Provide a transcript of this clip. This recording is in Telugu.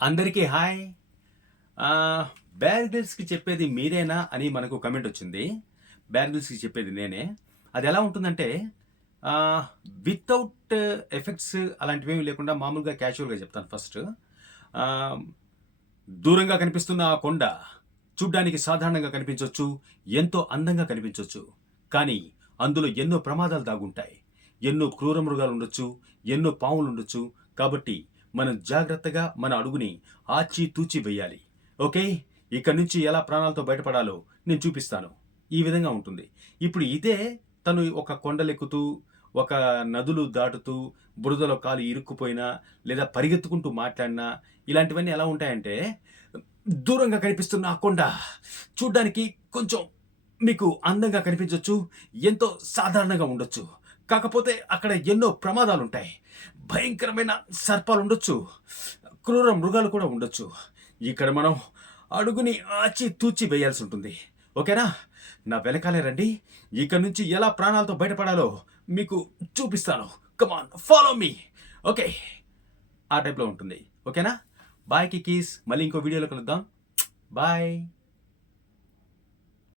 అందరికీ హాయ్. బేర్ గ్రిల్స్‌కి చెప్పేది మీరేనా అని మనకు కమెంట్ వచ్చింది. బేర్ గ్రిల్స్‌కి చెప్పేది నేనే. అది ఎలా ఉంటుందంటే ఆహ్, వితౌట్ ఎఫెక్ట్స్ అలాంటివేమి లేకుండా మామూలుగా క్యాజువల్‌గా చెప్తాను ఫస్ట్. ఆహ్, దూరంగా కనిపిస్తున్న ఆ కొండ చూడ్డానికి సాధారణంగా కనిపించొచ్చు. ఎంతో అందంగా కనిపించొచ్చు. కానీ అందులో ఎన్నో ప్రమాదాలు దాగుంటాయి. ఎన్నో క్రూర మృగాలుండొచ్చు. ఎన్నో పాములుండొచ్చు. కాబట్టి మనం జాగ్రత్తగా మన అడుగుని ఆచితూచి వెయ్యాలి. ఓకే. ఇక్కడి నుంచి ఎలా ప్రాణాలతో బయటపడాలో నేను చూపిస్తాను. ఈ విధంగా ఉంటుంది. ఇప్పుడు ఇదే తను ఒక కొండలెక్కుతూ, ఒక నదులు దాటుతూ, బురదలో కాలు ఇరుక్కుపోయినా, లేదా పరిగెత్తుకుంటూ మాట్లాడినా, ఇలాంటివన్నీ ఎలా ఉంటాయంటే, దూరంగా కనిపిస్తున్న ఆ కొండ చూడ్డానికి కొంచెం మీకు అందంగా కనిపించొచ్చు. ఎంతో సాధారణంగా ఉండొచ్చు. కాకపోతే అక్కడ ఎన్నో ప్రమాదాలుంటాయి. భయంకరమైన సర్పాలుండొచ్చు. క్రూర మృగాలు కూడా ఉండొచ్చు. ఇక్కడ మనం అడుగుని ఆచితూచి వేయాల్సుంటుంది. ఓకేనా? నా వెనకాలే రండి. ఇక్కడి నుంచి ఎలా ప్రాణాలతో బయటపడాలో మీకు చూపిస్తాను. Come on follow me. Okay. ఆ టైప్‌లో ఉంటుంది. ఓకేనా? బాయ్ కికీస్. మళ్ళీ ఇంకో వీడియోలో కలుద్దాం. బాయ్.